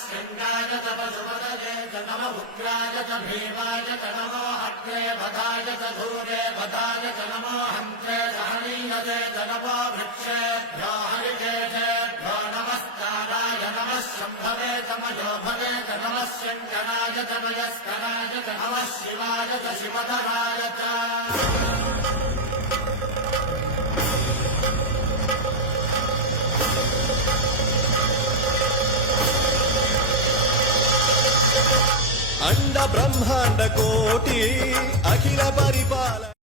शृङ्गाय च पशुपतये च नम उग्राय च भीमाय च नमो अग्रे भदाय च धूरे भदाय च नमो हन्त्रे सहनीयते च नमो वृक्षेभ्यो हरिकेशेभ्यो नमस्काराय नमः शम्भवे च मयोभवे च नमः शङ्कराय च मयस्कराय च नमः शिवाय च शिवधराय च अंड ब्रह्मांड कोटि अखिल परिपा